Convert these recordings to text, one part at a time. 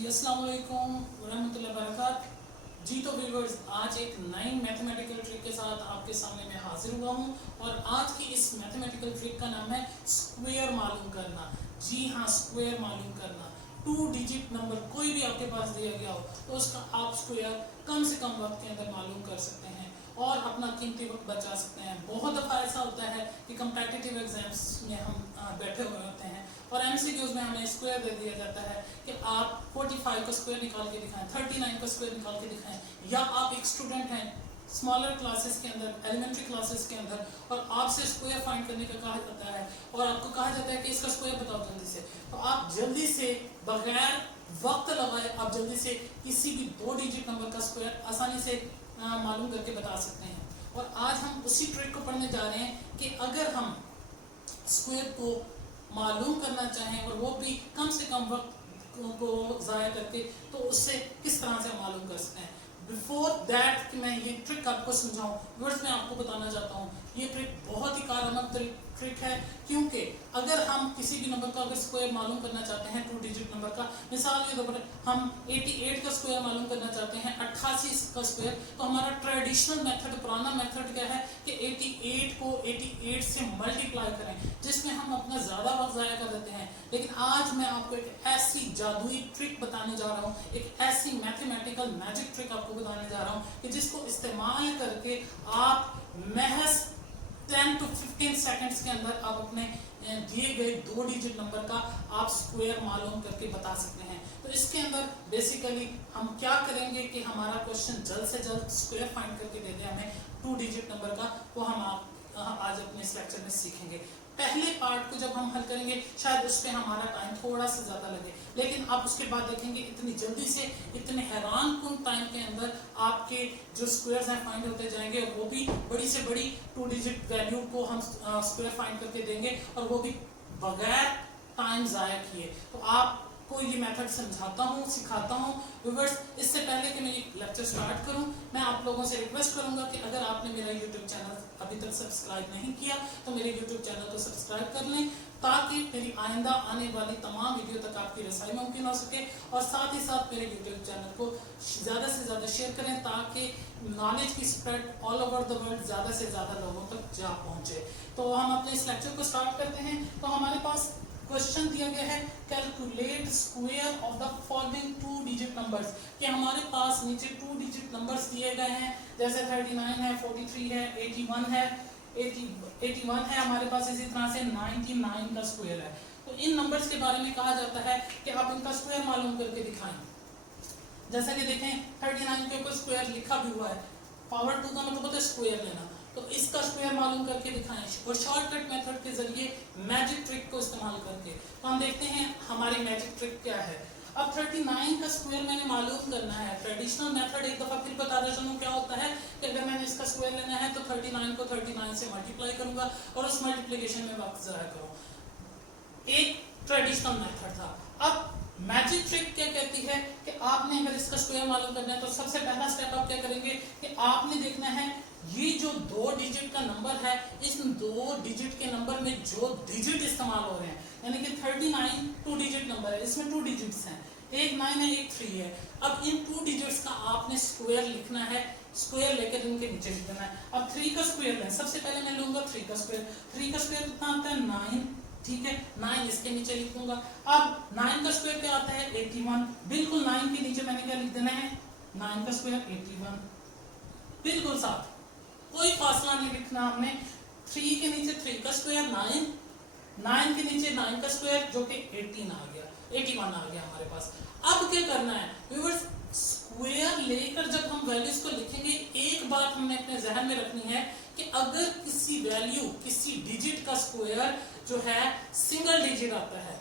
जी अस्सलाम वालेकुम रहमतुल्लाहि वबरकात। जी तो व्यूअर्स, आज एक नई मैथमेटिकल ट्रिक के साथ आपके सामने मैं हाजिर हुआ हूँ और आज की इस मैथमेटिकल ट्रिक का नाम है स्क्वायर मालूम करना। जी हाँ, स्क्वायर मालूम करना। 2 डिजिट नंबर कोई भी आपके पास दिया गया हो तो उसका आप स्क्वायर कम से कम वक्त के अंदर मालूम कर सकते हैं और अपना कीमती वक्त बचा सकते हैं। बहुत दफ़ा ऐसा होता है कि कंपेटिटिव एग्जाम्स में हम बैठे हुए होते हैं और एमसीक्यूज में हमें स्क्वायर दे दिया जाता है कि आप 45 का स्क्वायर निकाल के दिखाएं, 39 का स्क्वायर निकाल के दिखाएं, या आप एक स्टूडेंट हैं स्मॉलर क्लासेस के अंदर, एलिमेंट्री क्लासेस के अंदर, और आपसे स्क्वायर फाइंड करने का कहा जाता है और आपको कहा जाता है कि इसका स्क्वायर बताओ जल्दी से। तो आप जल्दी से बगैर वक्त लगाए आप जल्दी से किसी भी 2 डिजिट नंबर का स्क्वायर आसानी से मालूम करके बता सकते हैं। और आज हम उसी ट्रिक को पढ़ने जा रहे हैं कि अगर हम स्क्वायर को मालूम करना चाहें और वो भी कम से कम वक्त को ज़ाया करके, तो उससे किस तरह से मालूम कर सकते हैं। बिफोर दैट कि मैं ये ट्रिक आपको समझाऊं, वर्ड्स में आपको बताना चाहता हूँ ये ट्रिक बहुत ही कारगर ट्रिक है, क्योंकि अगर हम किसी भी नंबर का अगर स्क्वायर मालूम करना चाहते हैं 2 डिजिट नंबर का, मिसाल के तौर पर हम 88 का स्क्वायर मालूम करना चाहते हैं, 88 का स्क्वायर, तो हमारा ट्रेडिशनल मेथड, पुराना मेथड क्या है कि 88 को 88 से मल्टीप्लाई करें, जिसमें हम अपना ज़्यादा वक्त ज़ाया कर देते हैं। लेकिन आज मैं आपको एक ऐसी जादुई ट्रिक बताने जा रहा हूँ, एक ऐसी मैथमेटिकल मैजिक ट्रिक आपको बताने जा रहा हूँ कि जिसको इस्तेमाल करके आप महज 10 to 15 सेकंड्स के अंदर आप अपने दिए गए 2 डिजिट नंबर का आप स्क्वायर मालूम करके बता सकते हैं। तो इसके अंदर बेसिकली हम क्या करेंगे कि हमारा क्वेश्चन जल्द से जल्द स्क्वायर फाइंड करके दे दे हमें 2 डिजिट नंबर का, वो हम आज अपने इस लेक्चर में सीखेंगे। पहले पार्ट को जब हम हल करेंगे शायद उस पर हमारा टाइम थोड़ा सा ज़्यादा लगे, लेकिन आप उसके बाद देखेंगे इतनी जल्दी से, इतने हैरान कुन टाइम के अंदर आपके जो स्क्वायर्स हैं फाइंड होते जाएंगे, और वो भी बड़ी से बड़ी 2 डिजिट वैल्यू को हम स्क्वायर फाइंड करके देंगे, और वो भी बगैर टाइम ज़ाया किए। तो आपको ये मेथड समझाता हूँ, सिखाता हूँ। व्यूअर्स, इससे पहले कि मैं ये लेक्चर स्टार्ट करूँ, मैं आप लोगों से रिक्वेस्ट करूँगा कि अगर आपने मेरा यूट्यूब चैनल अभी तक सब्सक्राइब नहीं किया तो मेरे यूट्यूब चैनल को सब्सक्राइब कर लें, ताकि मेरी आइंदा आने वाली तमाम वीडियो तक आपकी रसाई मुमकिन हो सके। और साथ ही साथ मेरे यूट्यूब चैनल को ज़्यादा से ज़्यादा शेयर करें, ताकि नॉलेज की spread all over the world ज़्यादा से ज़्यादा लोगों तक जा पहुँचे। तो हम अपने इस लेक्चर को स्टार्ट करते हैं। तो हमारे पास क्वेश्चन दिया गया है, calculate square of the following 2 digit numbers, कि हमारे पास नीचे 2 डिजिट नंबर्स दिए गए हैं, जैसे 39 है, 43 है, 81 है, 81 है हमारे पास, इसी तरह से 99 का स्क्वायर है। तो इन नंबर्स के बारे में कहा जाता है कि आप इनका स्क्वायर मालूम करके दिखाएं। जैसा कि देखें 39 के ऊपर स्क्वायर लिखा भी हुआ है, पावर 2 का मतलब होता है स्क्वायर लेना, तो इसका स्क्वायर मालूम करके दिखाएं और शॉर्टकट मेथड के जरिए मैजिक ट्रिक को इस्तेमाल करके। तो हम देखते हैं हमारी मैजिक ट्रिक क्या है। अब 39 का स्क्वायर मैंने मालूम करना है। ट्रेडिशनल मेथड एक दफा फिर बताता चलूं क्या होता है कि अगर मैंने इसका स्क्वायर लेना है तो 39 को 39 से मल्टीप्लाई करूंगा और उस मल्टीप्लिकेशन में वक्त ज़ाया करूं। एक ट्रेडिशनल मेथड था। अब मैजिक ट्रिक क्या कहती है कि आपने अगर इसका स्क्वायर मालूम करना है तो सबसे पहला स्टेप आप क्या करेंगे कि आपने देखना है ये जो 2 डिजिट का नंबर है, इस 2 डिजिट के नंबर में जो डिजिट इस्तेमाल हो रहे हैं, यानी कि 39 2 डिजिट नंबर है, इसमें 2 डिजिट्स हैं, एक 9 है, एक 3 है। अब इन 2 डिजिट्स का आपने स्क्वायर लिखना है, स्क्वायर लेकर इनके नीचे लिख देना है। अब 3 का स्क्वायर लें, सबसे पहले मैं लूंगा 3 का स्क्वायर। 3 का स्क्वायर कितना आता है 9, ठीक है, 9 इसके नीचे लिखूंगा। अब 9 का स्क्वायर क्या आता है 81, बिल्कुल 9 के नीचे मैंने क्या लिख देना है 9 का स्क्वायर 81, बिल्कुल साथ, कोई फासला नहीं लिखना हमने। 3 के नीचे 3 का स्क्वायर 9, 9 के नीचे 9 का स्क्वायर जो कि 18 आ गया, 81 आ गया हमारे पास। अब क्या करना है व्यूअर्स, स्क्वायर लेकर जब हम वैल्यूज को लिखेंगे, एक बात हमने अपने जहन में रखनी है कि अगर किसी वैल्यू, किसी डिजिट का स्क्वायर जो है सिंगल डिजिट आता है,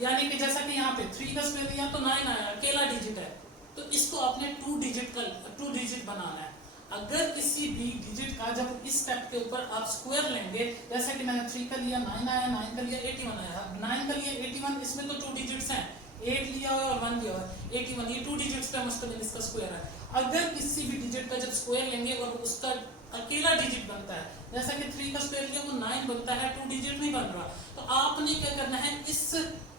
यानी कि जैसा कि यहाँ पे 3 का स्क्वायर लिया तो 9 आया, अकेला डिजिट है, तो इसको आपने 2 डिजिट बनाना है। अगर किसी भी डिजिट का जब इस स्टेप के ऊपर आप स्क्वायर लेंगे, जैसे कि मैंने 3 का लिया 9 आया, 9 का लिया 81 आया, 9 का लिया 81, इसमें तो 2 डिजिट्स हैं, 8 लिया हुआ और 1 लिया हुआ, 81, ये 2 डिजिट्स पे मुश्तमिल इसका स्क्वायर है। अगर किसी भी डिजिट का जब स्क्वायर लेंगे और उसका अकेला डिजिट बनता है, जैसा कि 3 का स्क्वायर लिया वो 9 बनता है, 2 डिजिट नहीं बन रहा, तो आपने क्या करना है, इस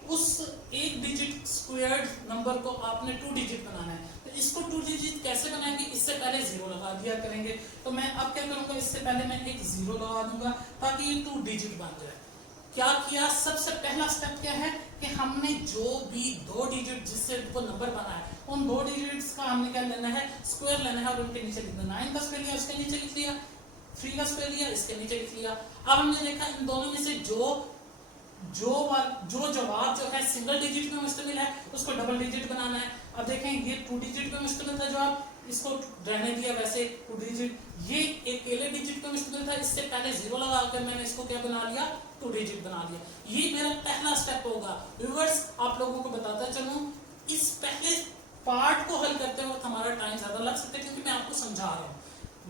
उस एक डिजिट स्क्वायर्ड नंबर को आपने 2 डिजिट बनाना है। तो इसको 2 डिजिट कैसे बनाएंगे, इससे पहले 0 लगा दिया करेंगे। तो मैं अब क्या करूंगा, इससे पहले मैं एक 0 लगा दूंगा ताकि ये 2 डिजिट बन जाए। क्या किया, सबसे पहला स्टेप क्या है कि हमने जो भी 2 डिजिट जिससे वो नंबर बना है उन 2 डिजिट्स का हमने क्या लेना है, स्क्वायर लेना है और उनके नीचे लिखना। 9 का स्क्वायर लिया, उसके नीचे लिख लिया, 3 का स्क्वायर लिया, इसके नीचे लिख लिया। अब हमने देखा इन दोनों में से जो जवाब जो है सिंगल डिजिट में मुश्तमिल है उसको डबल डिजिट बनाना है। अब देखें ये 2 डिजिट पे मुश्तमिल था जवाब, इसको रहने दिया वैसे 2 डिजिट। ये एक अकेले डिजिट पे मुश्तमिल था, इससे पहले 0 लगाकर मैंने इसको क्या बना लिया, 2 डिजिट बना लिया। ये मेरा पहला स्टेप होगा। व्यूअर्स आप लोगों को बताता चलूं, इस पहले पार्ट को हल करते वक्त हमारा टाइम ज्यादा लग सकता है क्योंकि मैं आपको समझा रहा हूँ।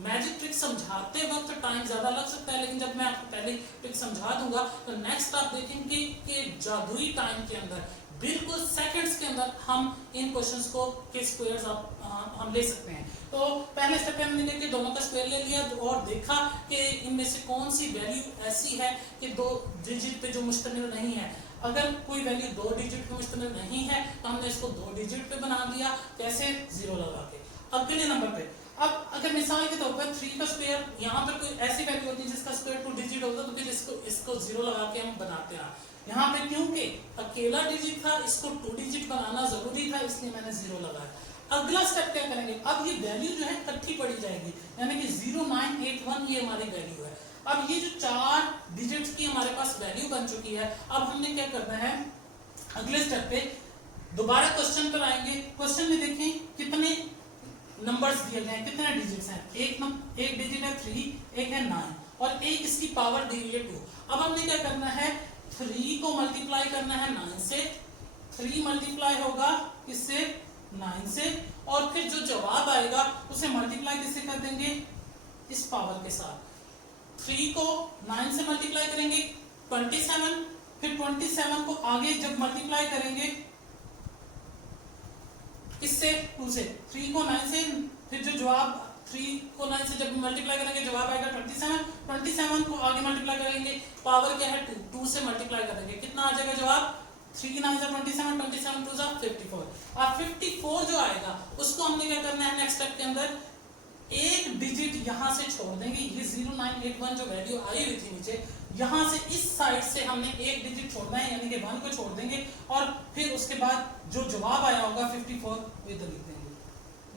मैजिक ट्रिक समझाते वक्त टाइम ज्यादा लग सकता है, लेकिन जब मैं आपको पहले ट्रिक समझा दूंगा तो नेक्स्ट आप देखेंगे कि जादुई टाइम के अंदर बिल्कुल सेकंड्स के अंदर हम इन क्वेश्चंस को के स्क्वायर्स हम ले सकते हैं। तो पहले स्टेप पे हमने देखिए दोनों का स्क्वायर ले लिया और देखा कि इनमें से कौन सी वैल्यू ऐसी है कि 2 डिजिट पे जो मुश्तमिल नहीं है। अगर कोई वैल्यू 2 डिजिट पे मुश्तमिल नहीं है तो हमने इसको 2 डिजिट पे बना दिया, कैसे, 0 लगा के। अगले नंबर पे अब अगर मिसाल के तौर पर 3 का स्क्वायर, यहाँ पर कोई ऐसी वैल्यू होती है जिसका स्क्वायर 2 डिजिट होता है तो फिर इसको 0 लगा के हम बनाते हैं। यहाँ पे क्योंकि अकेला डिजिट था इसको 2 डिजिट बनाना जरूरी था, इसलिए मैंने 0 लगाया। अगला स्टेप क्या करेंगे, अब ये वैल्यू जो है इकट्ठी पड़ी जाएगी, यानी कि 0981 ये हमारी वैल्यू है। अब ये जो 4 डिजिट्स की हमारे पास वैल्यू बन चुकी है, अब हमने क्या करना है, अगले स्टेप पे दोबारा क्वेश्चन पर आएंगे। क्वेश्चन में देखें कितने नंबर्स दिए गए हैं, कितने डिजिट्स हैं, एक डिजिट है 3, एक है 9 और एक इसकी पावर दी हुई है 2। अब हमने क्या करना है, 3 को मल्टीप्लाई करना है 9 से, 3 मल्टीप्लाई होगा किससे, 9 से, और फिर जो जवाब आएगा उसे मल्टीप्लाई किससे कर देंगे, इस पावर के साथ। 3 को 9 से मल्टीप्लाई करेंगे 27, फिर 27 को आगे जब मल्टीप्लाई करेंगे इससे 2 से, 3 को 9 से, फिर जो जवाब 3 को 9 से जब मल्टीप्लाई करेंगे जवाब आएगा 27, 27 को आगे मल्टीप्लाई करेंगे, पावर क्या है 2, 2 से मल्टीप्लाई करेंगे, कितना आ जाएगा जवाब, 3 9 से 27, 27 2 से 54। अब 54 जो आएगा उसको हमने क्या करना है, नेक्स्ट स्टेप के अंदर एक डिजिट यहां से छोड़ देंगे। ये 0981 जो वैल्यू आई हुई थी नीचे, यहां से इस साइड से हमने एक डिजिट छोड़ना है, यानी कि 1 को छोड़ देंगे और फिर उसके बाद जो जवाब आया होगा 54 इधर लिख देंगे,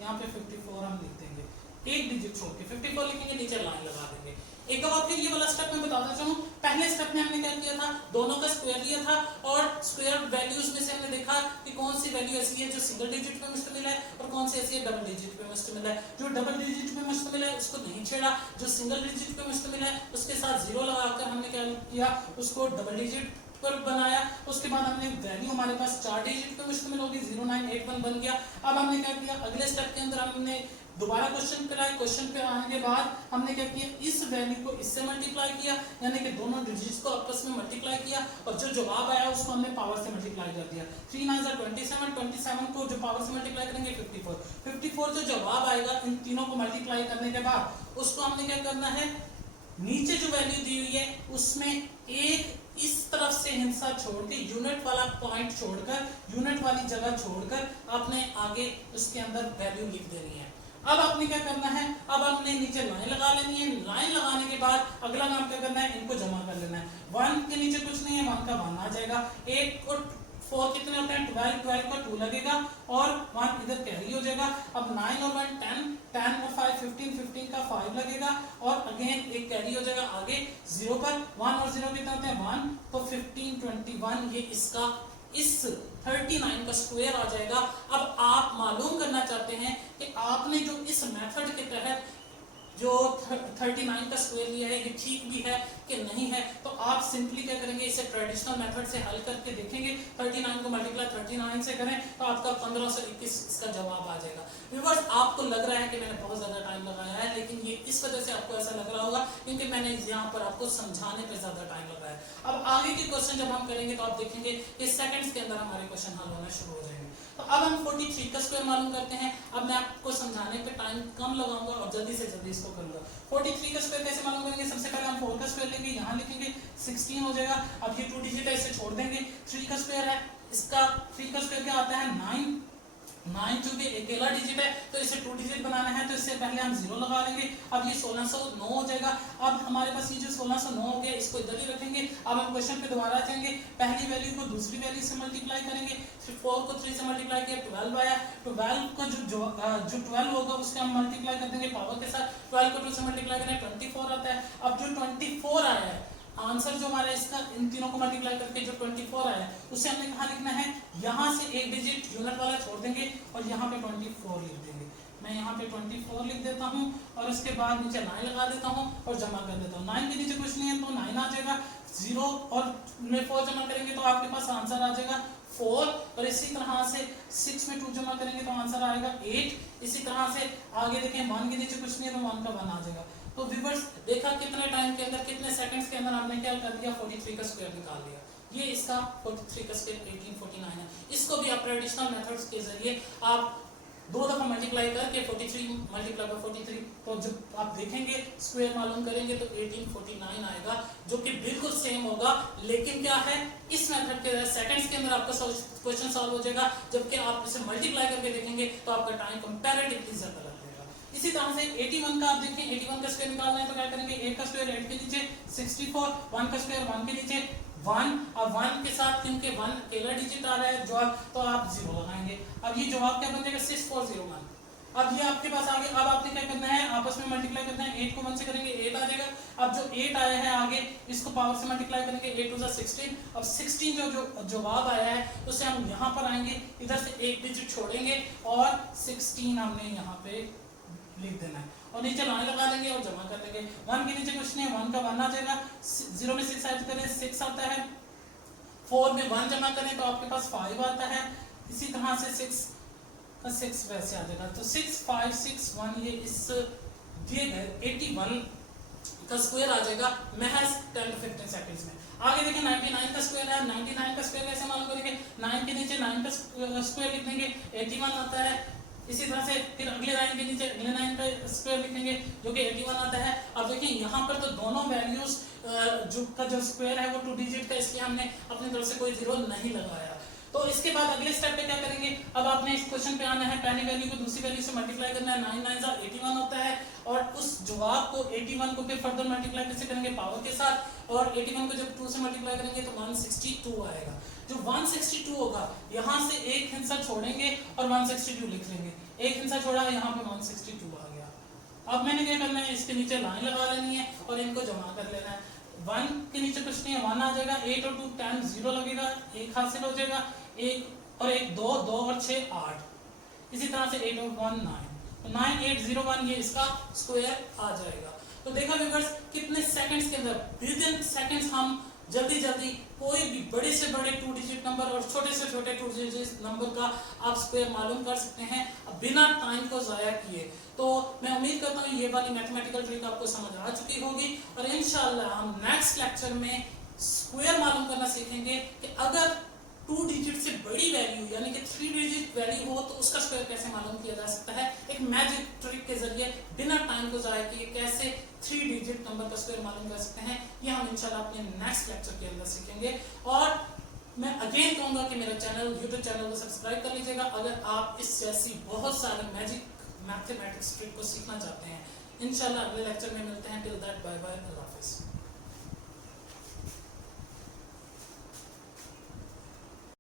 यहाँ पे 54 हम लिख देंगे, एक डिजिट छोड़ के 54 लिखेंगे, नीचे लाइन लगा देंगे। एक बार फिर ये वाला स्टेप मैं बताता चाहूँ। पहले स्टेप में हमने क्या किया था, दोनों का स्क्वायर लिया था और स्क्वायर वैल्यूज में से हमने देखा कि कौन सी वैल्यू ऐसी है जो सिंगल डिजिट पे मुश्तमिल है और कौन सी ऐसी है डबल डिजिट पे मुश्तमिल है। जो डबल डिजिट पे मुश्तमिल है उसको नहीं छेड़ा, जो सिंगल डिजिट पे मुश्तमिल है उसके साथ 0 लगाकर हमने क्या किया, उसको डबल डिजिट पर बनाया। उसके बाद हमने वैल्यू हमारे पास 4 डिजिट पे मुश्तमिल होगी, 0981 बन गया। अब हमने क्या किया, अगले स्टेप के अंदर हमने दोबारा क्वेश्चन पे आए, क्वेश्चन पे आने के बाद हमने क्या किया, इस वैल्यू को इससे मल्टीप्लाई किया, यानी कि दोनों डिजिट्स को आपस में मल्टीप्लाई किया और जो जवाब आया उसको हमने पावर से मल्टीप्लाई कर दिया। 3 9 27, 27 को जो पावर से मल्टीप्लाई करेंगे 54, 54 जो जवाब आएगा इन तीनों को मल्टीप्लाई करने के बाद उसको हमने क्या करना है, नीचे जो वैल्यू दी हुई है उसमें एक इस तरफ से हिस्सा छोड़ के यूनिट वाला पॉइंट छोड़कर, यूनिट वाली जगह छोड़कर आपने आगे उसके अंदर वैल्यू लिख देनी है। अब आपने क्या करना है, अब आपने नीचे लाइन लगा लेनी है। लाइन लगाने के बाद अगला काम क्या करना है, इनको जमा कर लेना है। 1 के नीचे कुछ नहीं है, 1 का 1 आ जाएगा। 8 और 4 कितने होते हैं, 12, 12 का 2 लगेगा और 1 इधर कैरी हो जाएगा। अब 9 और 1 10, 10 और 5 15, 15 का 5 लगेगा और अगेन एक कैरी हो जाएगा आगे 0 पर। 1 और 0 कितने होते हैं, 1, तो 15 21 ये इसका इस 39 का स्क्वायर आ जाएगा। अब आप मालूम करना चाहते हैं कि आपने जो इस मेथड के तहत जो 39 का स्क्वायर लिया है ये ठीक भी है कि नहीं है, तो आप सिंपली क्या करेंगे, इसे ट्रेडिशनल मेथड से हल करके देखेंगे। 39 को मल्टीप्लाई 39 से करें तो आपका 1521 इसका जवाब आ जाएगा। व्यूअर्स आपको लग रहा है कि मैंने बहुत ज्यादा टाइम लगाया है, लेकिन ये इस वजह से आपको ऐसा लग रहा होगा क्योंकि मैंने यहाँ पर आपको समझाने पर ज्यादा टाइम लगाया है। अब आगे के क्वेश्चन जब हम करेंगे तो आप देखेंगे कि सेकंड्स के अंदर हमारे क्वेश्चन हल होना शुरू हो जाएंगे। तो अब हम 43 का स्क्वायर मालूम करते हैं। अब मैं आपको समझाने पे टाइम कम लगाऊंगा और जल्दी से जल्दी इसको करूंगा। 43 का स्क्वायर कैसे मालूम करेंगे? सबसे पहले हम 4 का स्क्वायर लेंगे, यहाँ लिखेंगे 16 हो जाएगा। अब ये 2 डिजिट है, इसे छोड़ देंगे। 3 का स्क्वायर है, इसका 3 का स्क्वायर क्या आता है? 9। 9 चूंकि अकेला डिजिट है तो इसे 2 डिजिट बनाना है, तो इससे पहले हम 0 लगा लेंगे। अब ये 1609 हो जाएगा। अब हमारे पास ये जो 1609 हो गया, इसको इधर ही रखेंगे। अब हम क्वेश्चन पे दोबारा जाएंगे, पहली वैल्यू को दूसरी वैल्यू से मल्टीप्लाई करेंगे। 4 को 3 से मल्टीप्लाई किया, 12 आया। 12 को जो 12 होगा उसके हम मल्टीप्लाई कर देंगे पावर के साथ। 12 को 2 से मल्टीप्लाई करें 24 आता है। अब जो 24 आया है, आंसर जो हमारा इसका, इन तीनों को मल्टीप्लाई करके जो 24 आया है, उसे हमने कहाँ लिखना है? यहाँ से एक डिजिट यूनिट वाला छोड़ देंगे और यहाँ पे 24 लिख देंगे। मैं यहाँ पे 24 लिख देता हूँ और उसके बाद नीचे 9 लगा देता हूँ और जमा कर देता हूँ। 9 के नीचे कुछ नहीं है तो 9 आ जाएगा। 0 और में 4 जमा करेंगे तो आपके पास आंसर आ जाएगा 4। और इसी तरह से 6 में 2 जमा करेंगे तो आंसर आएगा 8। इसी तरह से आगे देखें, 1 के नीचे कुछ नहीं है तो 1 का 1 आ जाएगा। तो व्यूअर्स देखा कितने टाइम के अंदर, कितने सेकंड्स के अंदर हमने क्या कर दिया? 43 का स्क्वायर निकाल दिया। ये इसका 43 का स्क्वायर 1849 है। इसको भी आप ट्रेडिशनल मेथड्स के जरिए आप 2 दफा मल्टीप्लाई करके 43 मल्टीप्लाई बाय 43, तो जब आप देखेंगे स्क्वायर मालूम करेंगे तो 1849 आएगा, जो कि बिल्कुल सेम होगा। लेकिन क्या है, इस मेथड के सेकंड्स के अंदर आपका क्वेश्चन सॉल्व हो जाएगा, जबकि आप इसे मल्टीप्लाई करके देखेंगे तो आपका टाइम कंपैरेटिवली ज्यादा लगेगा। इसी तरह से 81 का आप देखें, 81 का स्क्वायर निकालना है तो क्या करेंगे? 8 का स्क्वायर 8 के नीचे 64, 1 का स्क्वायर 1 के नीचे 1। अब 1 के साथ क्योंकि 1 अकेला डिजिट आ रहा है जवाब, तो आप 0 लगाएंगे। अब ये जवाब क्या बन जाएगा? 6401। अब ये आपके पास आगे, अब आपने क्या करना है? आपस में मल्टीप्लाई करना है। 8 को 1 से करेंगे 8 आ जाएगा। अब जो 8 आया है आगे, इसको पावर से मल्टीप्लाई करेंगे, 8 टू 16। अब 16 जो जवाब आया है उसे हम यहाँ पर आएंगे, इधर से एक डिजिट छोड़ेंगे और 16 हमने यहाँ पे लिख देना है और नीचे 9 लगा देंगे और जमा कर देंगे। 1 के नीचे कुछ नहीं है, 1 का 1 आ जाएगा। 0 में 6 ऐड करें 6 आता है। 4 में 1 जमा करें तो आपके पास 5 आता है। इसी तरह से 6 का 6 वैसे आ जाएगा। तो 6 5 6 1 ये इस दिए गए 81 का स्क्वायर आ जाएगा महज 10 to 15 सेकंड्स में। आगे देखिए 99 का स्क्वायर है। 99 का स्क्वायर कैसे मालूम करेंगे? 9 के नीचे 9 का स्क्वायर लिख देंगे, 81 आता है। इसी तरह से फिर अगले लाइन के नीचे अगले लाइन का स्क्वायर लिखेंगे जो कि 81 आता है। अब देखिए यहाँ पर तो दोनों वैल्यूज जो स्क्वायर है वो 2 डिजिट का, इसलिए हमने अपनी तरफ से कोई 0 नहीं लगाया। तो इसके बाद अगले स्टेप पे क्या करेंगे? अब आपने इस क्वेश्चन पे आना है, पहली वैल्यू को दूसरी वैल्यू से मल्टीप्लाई करना है। 9 9 81 होता है और उस जवाब को 81 को फिर फर्दर मल्टीप्लाई कैसे करेंगे? पावर के साथ। और 81 को जब 2 से मल्टीप्लाई करेंगे तो 162 आएगा। जो 162 होगा, यहाँ से एक हिस्सा छोड़ेंगे और 162 लिख लेंगे। एक हिस्सा छोड़ा, यहाँ पे 162 आ गया। अब मैंने क्या करना है? इसके नीचे लाइन लगा लेनी है और इनको जमा कर लेना है। 1 के नीचे कुछ नहीं है, 1 आ जाएगा। 8 और 2 10 0 लगेगा, 1 हासिल हो जाएगा। 1 और 1 2, 2 और 6 8। इसी तरह से 8 और 1 9, तो 9801 ये इसका स्क्वायर आ जाएगा। तो देखा व्यूअर्स कितने सेकंड्स के अंदर, विदिन सेकंड्स हम जल्दी जल्दी कोई भी बड़े से बड़े 2 डिजिट नंबर और छोटे से छोटे 2 डिजिट नंबर का आप स्क्वायर मालूम कर सकते हैं बिना टाइम को जाया किए। तो मैं उम्मीद करता हूँ ये वाली मैथमेटिकल ट्रिक आपको समझ आ चुकी होगी और इंशाल्लाह हम नेक्स्ट लेक्चर में स्क्वायर मालूम करना सीखेंगे कि अगर 2 डिजिट से बड़ी वैल्यू यानी कि 3 डिजिट वैल्यू हो तो उसका स्क्वायर कैसे मालूम किया जा सकता है, एक मैजिक ट्रिक के जरिए बिना टाइम को जाया किए कैसे 3 डिजिट नंबर का स्क्वायर मालूम कर सकते हैं। ये हम इंशाल्लाह अपने नेक्स्ट लेक्चर के अंदर सीखेंगे। और मैं अगेन कहूंगा कि मेरा चैनल यूट्यूब चैनल को सब्सक्राइब कर लीजिएगा अगर आप इस जैसी बहुत सारी मैजिक मैथमेटिक्स ट्रिक को सीखना चाहते हैं। इंशाल्लाह अगले लेक्चर में मिलते हैं। टिल दैट बाय बाय, अल्लाह हाफिज़।